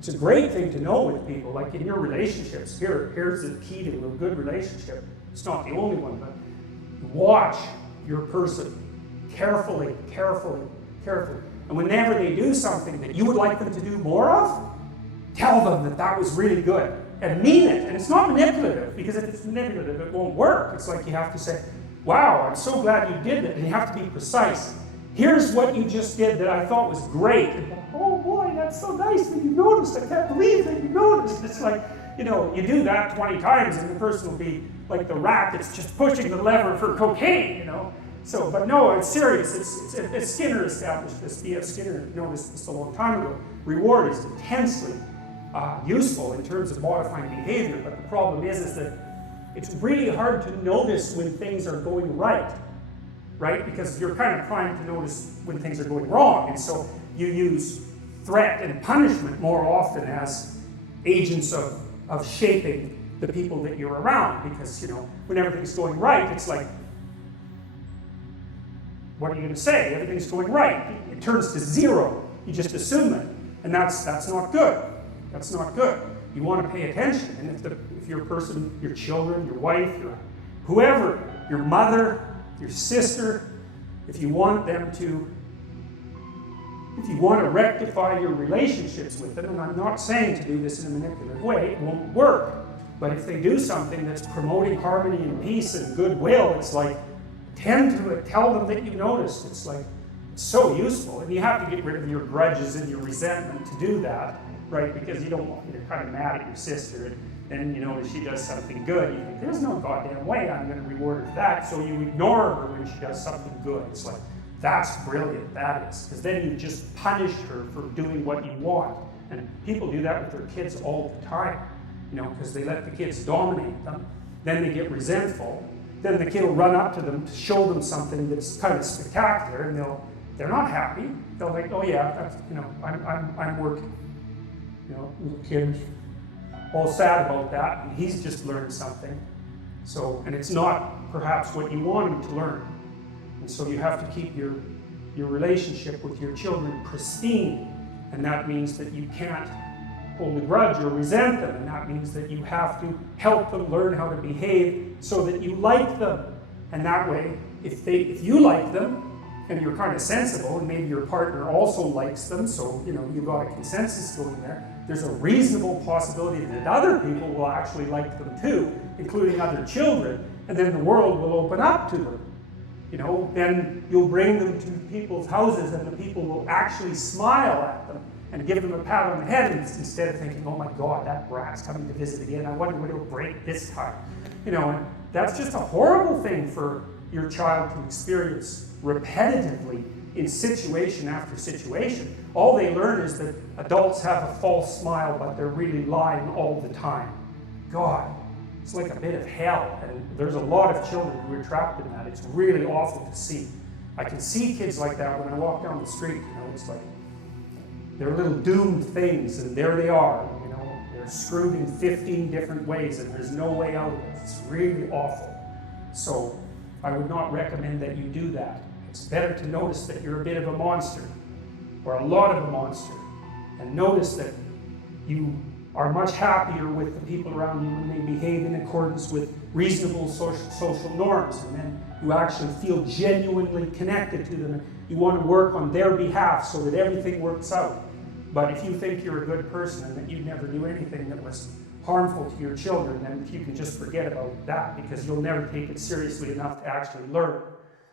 It's a great thing to know with people, like in your relationships. Here's the key to a good relationship. It's not the only one, but watch your person carefully, carefully, carefully. And whenever they do something that you would like them to do more of, tell them that that was really good. And mean it. And it's not manipulative, because if it's manipulative, it won't work. It's like you have to say, wow, I'm so glad you did it. And you have to be precise. Here's what you just did that I thought was great. And, oh boy, that's so nice that you noticed. I can't believe that you noticed. It's like, you know, you do that 20 times and the person will be like the rat that's just pushing the lever for cocaine, you know. So, but no, it's serious. It's Skinner established this. B.F. Skinner noticed this a long time ago. Reward is intensely useful in terms of modifying behavior, but the problem is that it's really hard to notice when things are going right? Because you're kind of primed to notice when things are going wrong, and so you use threat and punishment more often as agents of shaping the people that you're around, because, you know, when everything's going right, it's like, what are you going to say? Everything's going right. It turns to zero. You just assume it, and that's not good. That's not good. You want to pay attention, and if your person, your children, your wife, your whoever, your mother, your sister, if you want to rectify your relationships with them, and I'm not saying to do this in a manipulative way, it won't work, but if they do something that's promoting harmony and peace and goodwill, it's like, tend to it, tell them that you noticed. It's like, it's so useful, and you have to get rid of your grudges and your resentment to do that. Right, because you don't want, you're kind of mad at your sister, and then you know if she does something good, you think, there's no goddamn way I'm going to reward her for that, so you ignore her when she does something good. It's like, that's brilliant, that is, because then you just punished her for doing what you want. And people do that with their kids all the time, you know, because they let the kids dominate them, then they get resentful, then the kid will run up to them to show them something that's kind of spectacular, and they're not happy. They'll like, oh yeah, that's, you know, I'm working. You know, little kid's all sad about that, and he's just learned something. So, and it's not perhaps what you want him to learn. And so you have to keep your relationship with your children pristine, and that means that you can't hold a grudge or resent them, and that means that you have to help them learn how to behave so that you like them. And that way, if you like them, and you're kind of sensible, and maybe your partner also likes them, so you know you've got a consensus going there, there's a reasonable possibility that other people will actually like them too, including other children, and then the world will open up to them. You know, then you'll bring them to people's houses, and the people will actually smile at them and give them a pat on the head instead of thinking, oh my God, that brat's coming to visit again, I wonder what he'll break this time. You know, and that's just a horrible thing for your child to experience repetitively in situation after situation. All they learn is that adults have a false smile, but they're really lying all the time. God, it's like a bit of hell, and there's a lot of children who are trapped in that. It's really awful to see. I can see kids like that when I walk down the street, you know, it's like, they're little doomed things, and there they are, you know, they're screwed in 15 different ways, and there's no way out of it. It's really awful. So, I would not recommend that you do that. It's better to notice that you're a bit of a monster, or a lot of a monster, and notice that you are much happier with the people around you when they behave in accordance with reasonable social norms, and then you actually feel genuinely connected to them. You want to work on their behalf so that everything works out. But if you think you're a good person and that you never do anything that was harmful to your children, then you can just forget about that, because you'll never take it seriously enough to actually learn.